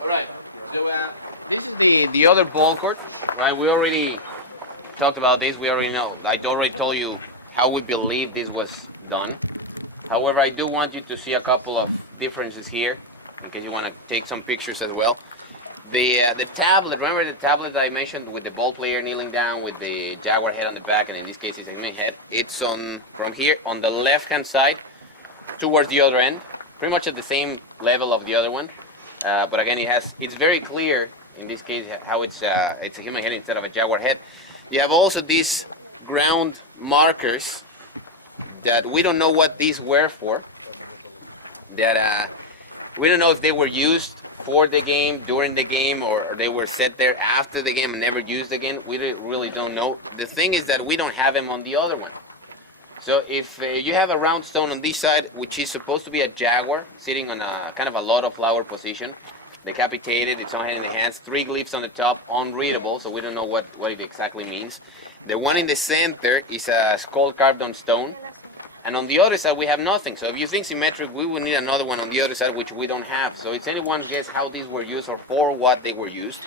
All right. So this is the other Ballcourt, right? We already talked about this. We already know. I already told you how we believe this was done. However, I do want you to see a couple of differences here, in case you want to take some pictures as well. The tablet. Remember the tablet I mentioned with the ball player kneeling down with the jaguar head on the back, and in this case it's a human head. It's on from here on the left-hand side towards the other end, pretty much at the same level of the other one. But again, it's very clear in this case how it's a human head instead of a jaguar head. You have also these ground markers that we don't know what these were for. That we don't know if they were used for the game, during the game, or they were set there after the game and never used again. We really don't know. The thing is that we don't have them on the other one. So if you have a round stone on this side, which is supposed to be a jaguar sitting on a kind of a lot of flower position, decapitated, its own head in the hands, 3 glyphs on the top, unreadable, so we don't know what it exactly means. The one in the center is a skull carved on stone, and on the other side we have nothing. So if you think symmetric, we will need another one on the other side, which we don't have. So it's anyone's guess how these were used or for what they were used.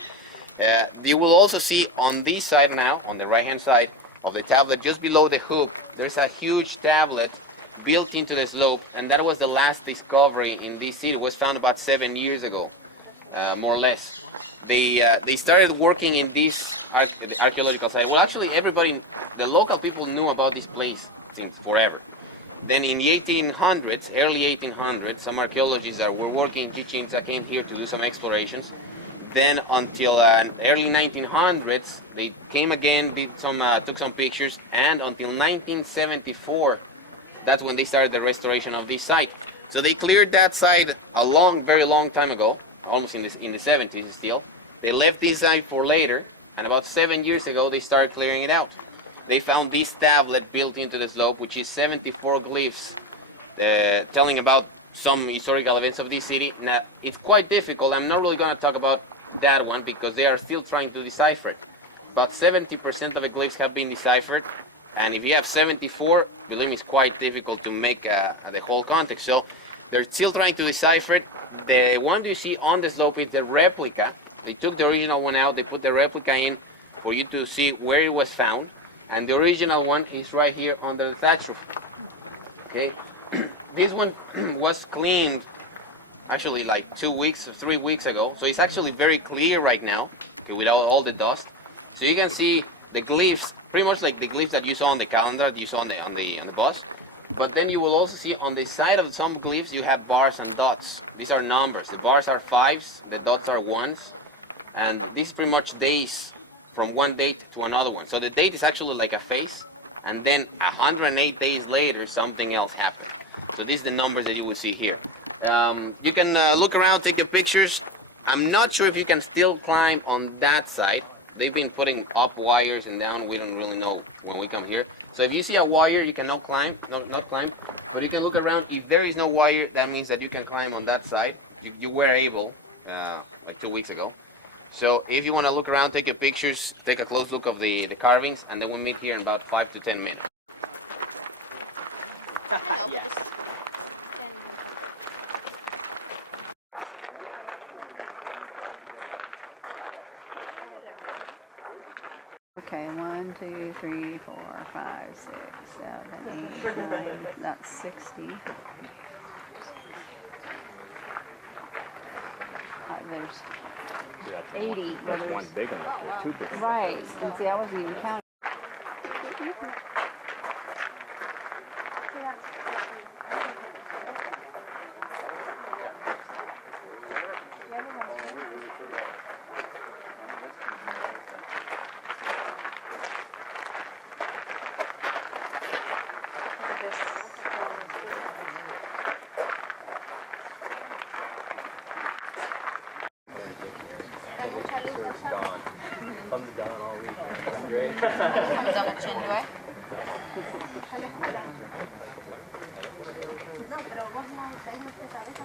You will also see on this side now, on the right hand side of the tablet, just below the hook, there's a huge tablet built into the slope, and that was the last discovery in this city. It was found about 7 years ago, more or less. They started working in this archaeological site. Well, actually, the local people knew about this place since forever. Then in the 1800s, early 1800s, some archaeologists that were working in Chichen Itza came here to do some explorations. Then until early 1900s, they came again, took some pictures, and until 1974, that's when they started the restoration of this site. So they cleared that site a very long time ago, almost in the 70s still. They left this site for later, and about 7 years ago, they started clearing it out. They found this tablet built into the slope, which is 74 glyphs, telling about some historical events of this city. Now, it's quite difficult. I'm not really going to talk about that one because they are still trying to decipher it. About 70% of the glyphs have been deciphered, and if you have 74, believe me, it's quite difficult to make the whole context. So they're still trying to decipher it. The one you see on the slope is the replica. They took the original one out, they put the replica in for you to see where it was found, and the original one is right here under the thatch roof. Okay, this one was cleaned actually like 2 weeks or 3 weeks ago, so it's actually very clear right now, okay, without all the dust. So you can see the glyphs, pretty much like the glyphs that you saw on the calendar, that you saw on the bus. But then you will also see on the side of some glyphs you have bars and dots. These are numbers. The bars are 5s, the dots are 1s, and this is pretty much days from one date to another one. So the date is actually like a face, and then 108 days later something else happened. So these are the numbers that you will see here. You can look around, take the pictures. I'm not sure if you can still climb on that side. They've been putting up wires and down. We don't really know when we come here. So if you see a wire, you cannot climb, not climb, but you can look around. If there is no wire, that means that you can climb on that side. You were able, like 2 weeks ago. So if you want to look around, take your pictures, take a close look of the carvings, and then we'll meet here in about 5 to 10 minutes. Yes. Okay, 1, 2, 3, 4, 5, 6, 7, 8, 9, that's 60. There's 80. There's one big one up there, 2 big ones. Right, and see, I wasn't even counting. No, pero vos no, no te sabes hacer.